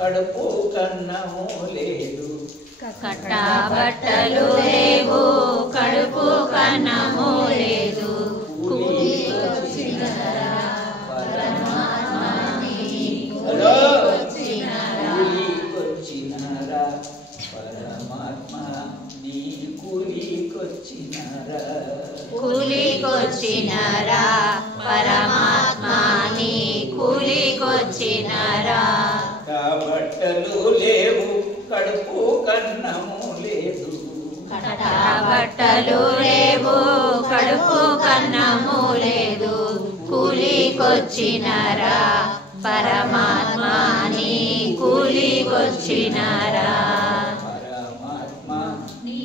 కడుపు కన్నము లేదు కట్టబట్టలు లేవు కడుపు కన్నము లేదు కూలికొచ్చినారా పరమాత్మ నీ కూలికొచ్చినారా బట్టలు లేవు కడుపు కన్నము లేదు బట్టలు లేవు కడుపు కన్నము లేదు కూలికొచ్చినారా పరమాత్మ నీ కూలికొచ్చినారా పరమాత్మ నీ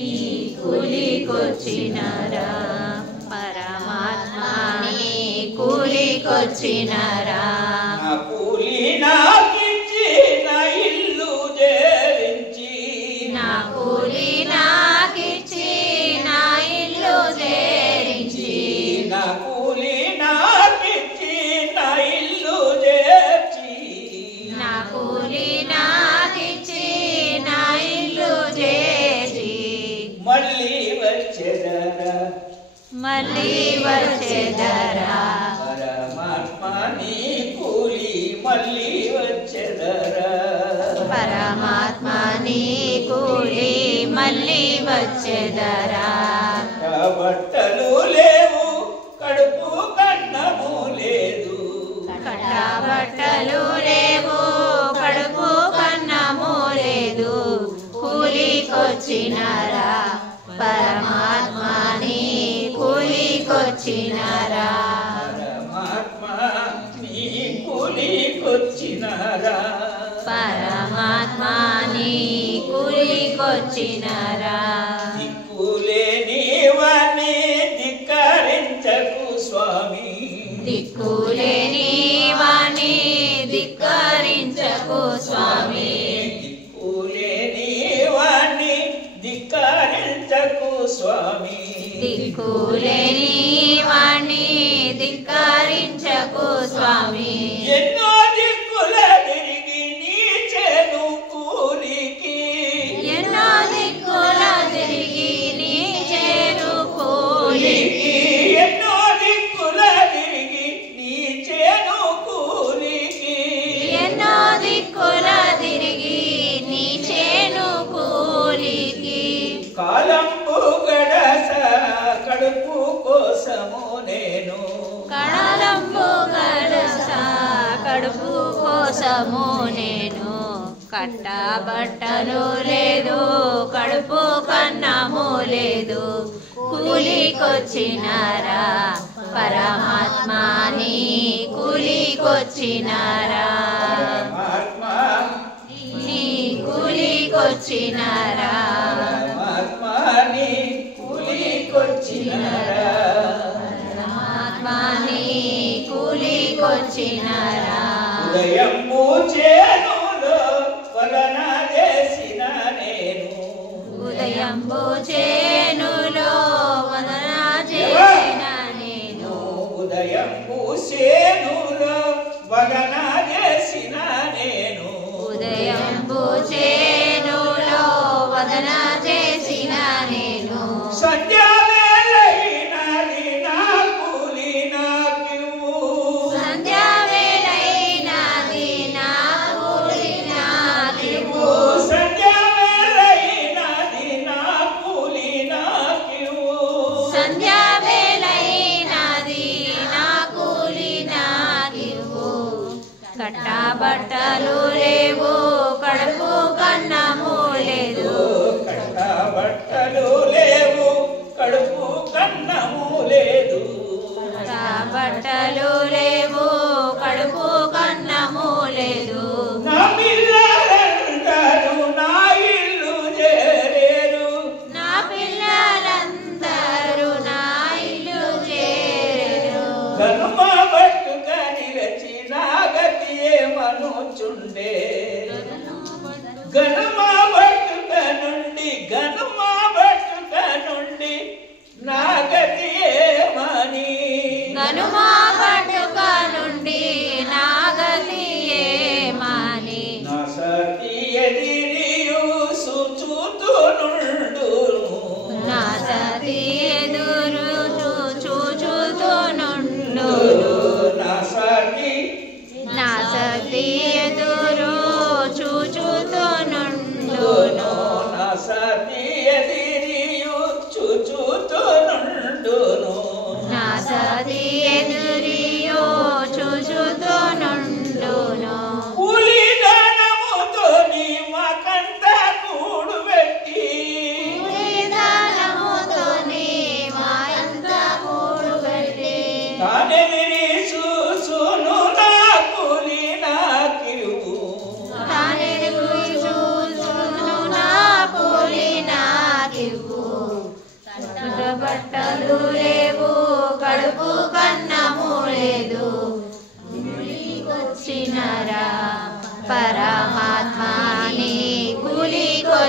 కూలికొచ్చినారా పరమాత్మ నీ కూలికొచ్చినారా నా కూలి నాకిచ్చి నా ఇల్లు చేరించి నా కూలి నాకిచ్చి నా ఇల్లు చేరించి నా కూలి నాకిచ్చి నా ఇల్లు చేర్చి నా కూలి నాకిచ్చి నా ఇల్లు చేసి మళ్ళీ వచ్చేదరా మళ్ళీ వచ్చేదరా పరమాత్మ నీ కూలి మళ్ళీ వచ్చేదరా పరమాత్మ నీ కూలి మళ్ళీ వచ్చేదరా బట్టలు లేవు కడుపు కన్నము లేదు కట్టబట్టలు లేవు కడుపు కన్నము లేదు కూలికొచ్చినారా పరమాత్మ నీ కూలికొచ్చినారా పరమాత్మ నీ కూలికొచ్చినారా పరమాత్మ నీ కూలికొచ్చినారా దిక్కులేని వాణ్ణి ధిక్కరించకు స్వామి దిక్కులేని వాణ్ణి ధిక్కరించకు స్వామి దిక్కులేని వాణ్ణి ధిక్కరించకు స్వామి దిక్కులేని వాణ్ణి ధిక్కరించకు స్వామి ఎన్నో దిక్కుల తిరిగి నీ చేను కూలికి ఎన్నో దిక్కుల తిరిగి నీ చేరు కూలికి ఎన్నో దిక్కుల తిరిగి నీ చేను కూలికి ఎన్నో దిక్కుల తిరిగి నీ చేను కూలికి కాలంబు గడస కడుపు కోసము నేను కళలంబు గడస కడుపు కోసము నేను కట్టబట్టలు లేదు కడుపు కన్నము లేదు కూలికొచ్చినారా పరమాత్మ నీ కూలికొచ్చినారా పరమాత్మ నీ కూలికొచ్చినారా పరమాత్మ నీ కూలికొచ్చినారా పరమాత్మ నీ కూలికొచ్చినారా ఉదయంబు చేనులో వలన చేసిన నేను ఉదయంబు చేనులో వదన చేసిన నేను ఉదయంబు చేనులో వలన చేసిన నేను ఉదయంబు చేనులో వదన చేసిన నేను సంధ్యా వేళయినది నా కూలి నాకివ్వు సంధ్యా వేళైనది నా కూలి నాకివ్వు సంధ్యా వేళయినది నా కూలి నాకివ్వు సంధ్యా వేళైనది నా కూలి నాకివ్వు కట్టబట్టలు లేవు కడుపు కన్నము లేదు బట్టలు లేవు కడుపు కన్నము లేదు బట్టలు లేవు కడుపు కన్నము లేదు నా పిల్లలందరూ నా ఇల్లు చేరేరు నా పిల్లలందరూ నా ఇల్లు చేరు గనుమ పట్టుక నిలచి నా గతి ఏమనుచుండే గనుమ పట్టుక నుండి నా గతి ఏమని గనుమా పట్టుక నుండి నా గతి ఏమని నా సర్వ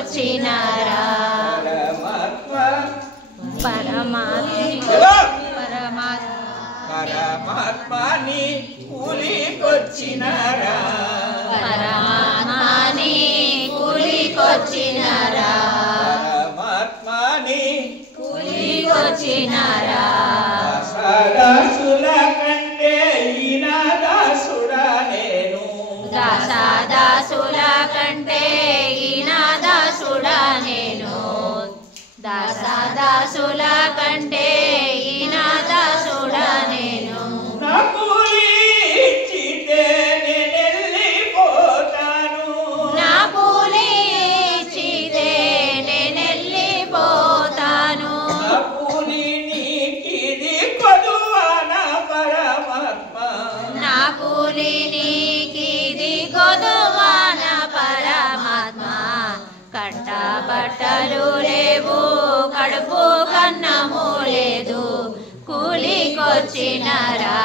కొచ్చినారా పరమాత్మని కూలికొచ్చినారా పరమాత్మని కూలికొచ్చినారా పరమాత్మని కూలికొచ్చినారా దాసుల కంటే ఈయన దాసుడా నేను దాసుల కంటే ఈయన దాసుడా నేను దాసుల కంటే ఈయన దాసుడా నేను నా కూలి ఇచ్చితే నేనెళ్ళిపోతాను నా కూలి ఇచ్చితే నేనెళ్ళిపోతాను నా కూలి నీకిది కొదువాన పరమాత్మ నా కూలి నీకిది కొదువాన పరమాత్మ కట్ట బట్టలు లేవు కడుపు కన్నము లేదు కూలికొచ్చినారా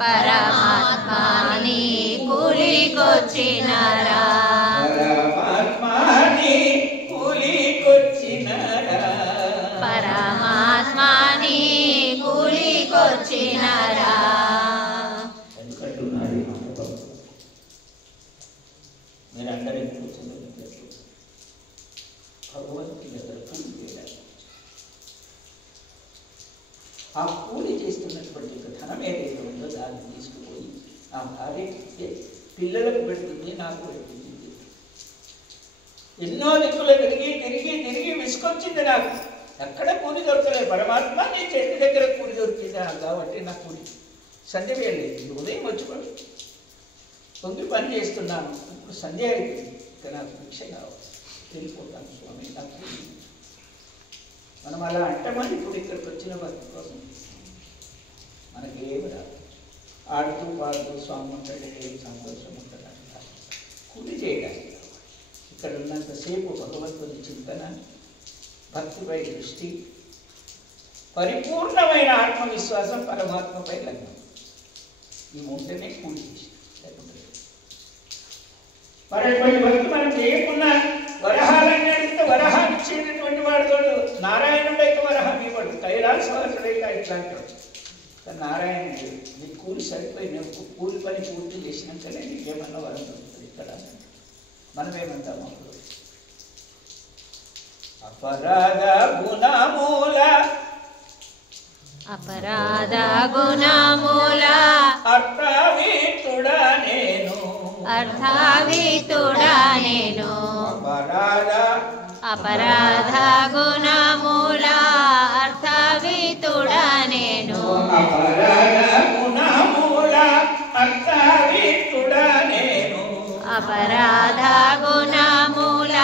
పరమాత్మని కూలికొచ్చినారా పరమాత్మని కూలికొచ్చినారా పరమాత్మని కూలికొచ్చినారా ఎందుకంటున్నాడు ఈ మాట బాబు? మీరందరూ ఎందుకు కూర్చోబెట్టారు? భగవంతుని దగ్గర కూలి చేయాలి. ఆ కూలి చేస్తున్నటువంటి ధనం ఏదైతే ఉందో దాన్ని తీసుకుపోయి ఆ భార్యకి పిల్లలకు పెడుతుంది, నాకు పెడుతుంది. ఎన్నో దిక్కులు తిరిగి తిరిగి తిరిగి విసుకొచ్చింది నాకు. ఎక్కడ కూలి దొరకలేదు. పరమాత్మ నీ చెట్టు దగ్గర కూలి దొరికింది కాబట్టి నా కూలి సంధ్య వేయలేదు. ఉదయం వచ్చుకోండి పొంగి పని చేస్తున్నాను. ఇప్పుడు సంధ్య అయిపోయింది. ఇక నాకు భిక్ష కావాలి, వెళ్ళిపోతాను స్వామి నాకు. మనం అలా అంటామని ఇప్పుడు ఇక్కడికి వచ్చిన భక్తి కోసం మనకేమి రాదు. ఆడుతూ పాడుతూ స్వామి ఉంటాడు, ఏం సంతోషం ఉంటుంది అంటారు. కూలి చేయడానికి ఇక్కడ ఉన్నంతసేపు భగవంతుని చింతన, భక్తిపై దృష్టి, పరిపూర్ణమైన ఆత్మవిశ్వాసం, పరమాత్మపై లగ్నం. ఈ ఉంటేనే కూలి చేసి లేకుంటే మరటువంటి భక్తి మనం చేయకున్నా వరహాలని అడిగితే వరహాన్ని ఇచ్చేటటువంటి వాడు నారాయణుడైతే వరహం ఇవ్వడు. కైలాసవాసుడైతే ఇట్లా అంటాడు. నారాయణుడు నీ కూలి సరిపోయి నేను కూలి పని పూర్తి చేసినాకనే నీకేమన్నా వరం దొరుకుతుంది ఇక్కడ. మనమేమంటాం అప్పుడు? అపరాధ గుణమూల అపరాధ గుణమూల అర్థవితుడా నేను అర్థవితుడా నేను అపరాధ గుణమూల అర్థవితుడా నేను అపరాధ గుణమూల అర్థవితుడా నేను అపరాధ గుణమూల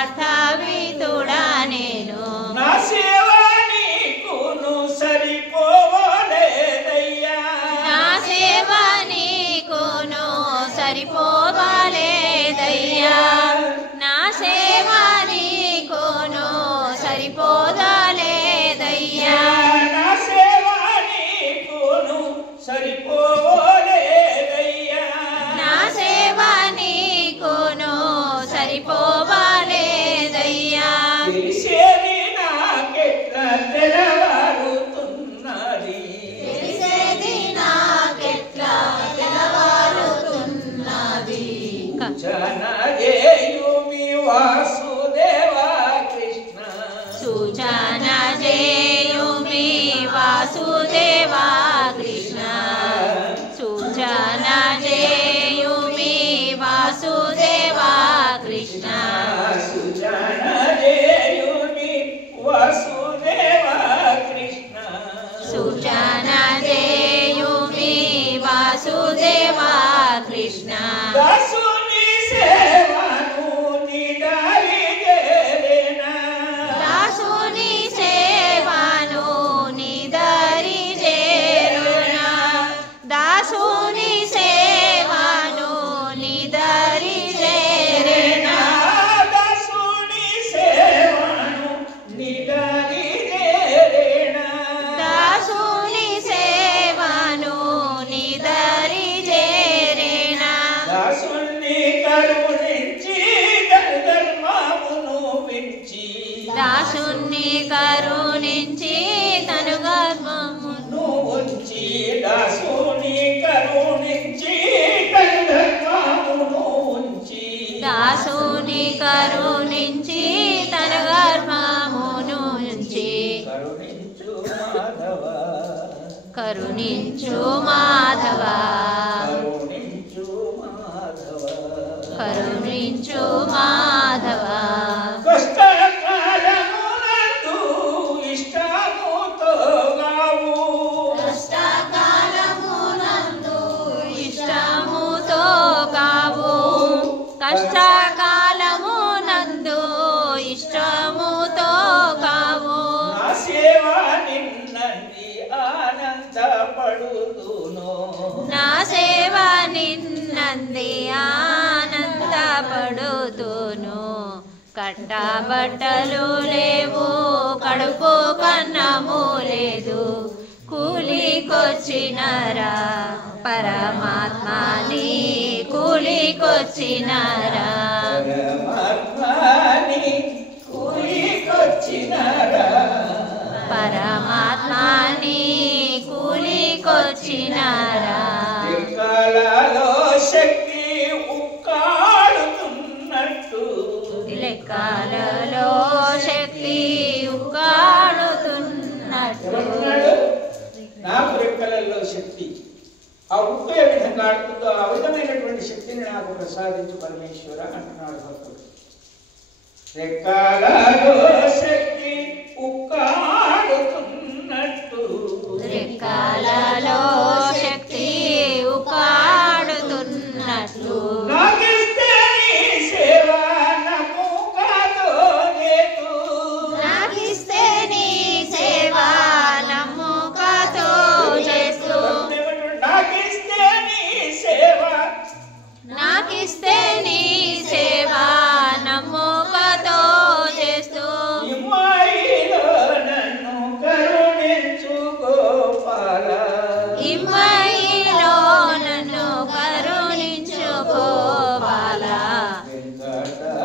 అర్థవితుడా నేను నా సేవ నీకును సరిపోవలేదయ్యా నా సేవ నీకును సరిపోదలేదయ్యా నా సేవ నీకును సరిపోదలేదయ్యా నా సేవ నీకును సరిపోవలేదయ్యా నా సేవ నీకును సరిపోవలేదయ్యా తెలిసేది నాకెట్లా తెలవారుతున్నది తెలిసేది నాకెట్లా తెలవారుతున్నది జనజేయుమి వాసుదేవా కృష్ణ సూచన చేయుమి వాసుదేవా కృష్ణ సూచన చేయుమి వాసుదేవా కృష్ణ సుజనజేయుమి వాసుదేవా కృష్ణ సూచన చేయుమి వాసుదేవా కృష్ణ దాసుని సేవను నిడాలి చేరేనా దాసుని సేవను నిదరి చేరునా దాసుని సేవను నిదరి చేరునా దాసుని సేవను నిడాలి చేరేనా దాసుని సేవను నిదరి చేరునా దాసుని కరుణించి ధర్మమును కరుణించి తన గర్భమును నుంచి కరుణించు మాధవ కరుణించు మాధవ కరుణించు మాధవ కష్టకాలమునందు ఇష్టముతో గావు కష్టకాలమునందు ఇష్టముతో కావు కష్టకాలమునందు ఇష్టముతో కావు నా సేవ నిన్నది ఆనందపడుదును నా సేవ నిన్నంది ఆనందపడుతును కట్టబట్టలు లేవు కడుపు కన్నము లేదు కూలికొచ్చినరా పరమాత్మని కూలికొచ్చినరా పరమాత్మని కూలికొచ్చినరా పరమాత్మని కూలికొచ్చినరా లెక్కలలో శక్తి ఉక్కాడుతున్నట్టు లెక్కలలో శక్తి ఉక్కాడుతున్నట్టు ఏమంటున్నాడు? నాకు రెక్కలలో శక్తి ఆ ఉక్కు ఏ విధంగా ఆడుతుందో ఆ విధమైనటువంటి శక్తిని నాకు ప్రసాదించు పరమేశ్వర అంటున్నాడు భక్తుడు. రెక్కలలో శక్తి ఉక్కాడుతున్నట్టు రెక్కలలో శక్తి ఉక్కాడుతున్నట్లు నాకిస్తే నీ సేవ నమ్ముకతో లేదు నాకిస్తే నీ సేవ నమ్ముకతో చేస్తూ నాకిస్తే నీ సేవ నాకిస్తే నీ సేవ నమ్ముకతో చేస్తూ ఇమ్మాయిలో నన్ను కరుణించు గోపాల ఇమ్మయిలో నన్ను కరుణించు గోపాల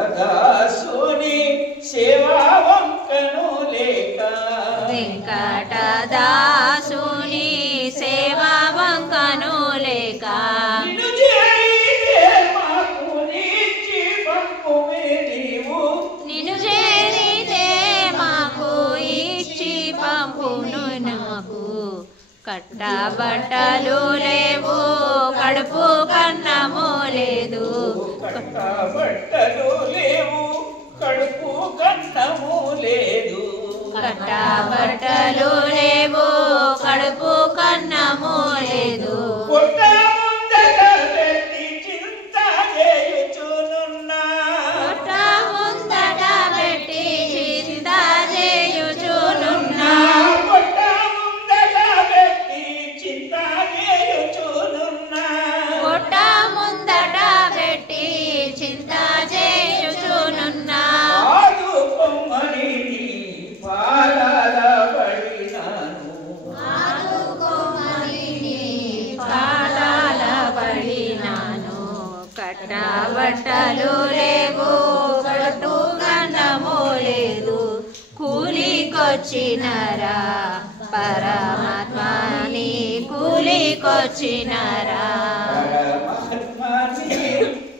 వెంకటదాసుని సేవా వంకను లేక వెంకటదాసుని సేవా వంకను లేక నిన్ను చేరితే మాకు నిచ్చి పంపుమే నీవు నిన్ను చేరితే మాకు ఇచ్చి పంపును నాకు కట్టబట్టలు లేవు కడుపు కన్నము లేదు కట్టబట్టలు లేవు కడుపు కన్నము లేదు కట్టబట్టలు లేవు కడుపు కన్నము లేదు పొట్ట ముందట పెట్టి చింత చేయుచునున్నా పొట్ట ముందట పెట్టి చింత చేయుచునున్నా పొట్ట ముందట పెట్టి చింత చేయుచునున్నా పొట్ట ముందట పెట్టి చింత చేయుచునున్నా ఆదుకొమ్మని నీ పాదాల పడినాను పాదాల పడినాను కట్టబట్టలు లేవు కట్టు గండము లేదు కూలికొచ్చినరా పరమాత్మని కూలికొచ్చినరా పరమాత్మని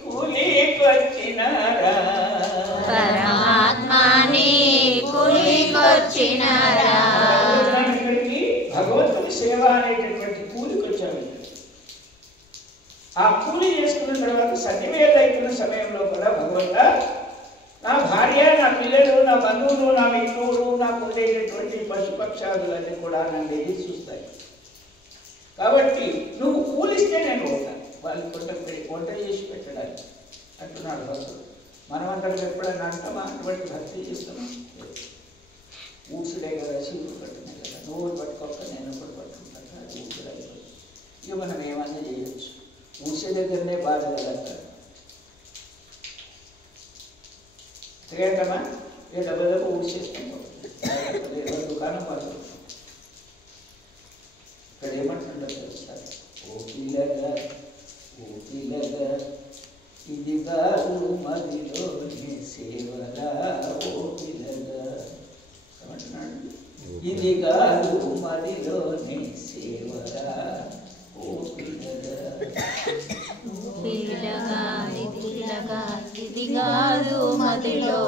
కూలికొచ్చినారా పరమాత్మని కూలికొచ్చినరా ఇక్కడికి భగవంతుని సేవ అనేటటువంటి కూలికొచ్చాము. ఆ కూలి చేసుకున్న తర్వాత సన్నివేళ అయిపోయిన సమయంలో కూడా భగవంత నా భార్య నా పిల్లలు నా బంధువులు నా మిత్రులు నాకు ఉండేటటువంటి పశుపక్షాదులన్నీ కూడా నన్ను ఎదురు చూస్తాయి. కాబట్టి నువ్వు కూలిస్తే నేను ఉంటాను వాళ్ళు వంట చేసి పెట్టడానికి అంటున్నాడు భక్తుడు. మనం అందరం ఎప్పుడన్నా అంటామా అటువంటి భక్తి చేస్తున్నాం? ఊడ్చుడే కదా చీపురు పట్టునే కదా నువ్వు పట్టుకోక నేను కూడా పట్టుకుంటాను అది ఊడ్చుడే. ఇక మనం ఏమన్నా చేయొచ్చు ఊడ్చే దగ్గరనే బాధ కలుగుతారు. తెలియటమా ఏ డబ్బులకు ఊడ్చేసుకుంటాం దుకాణం వాళ్ళు ఇక్కడ ఏమంటుండో తెలుస్తారు. ఓ పిల్లగా ఇది కాదు మదిలోని సేవరా ఓ పిల్లగా ఏమంటున్నాడు? ఇది కాదు మదిలోని సేవరా ఓ పిల్లగా పిల్లగా ఇది అనగా ఇది కాదు మదిలో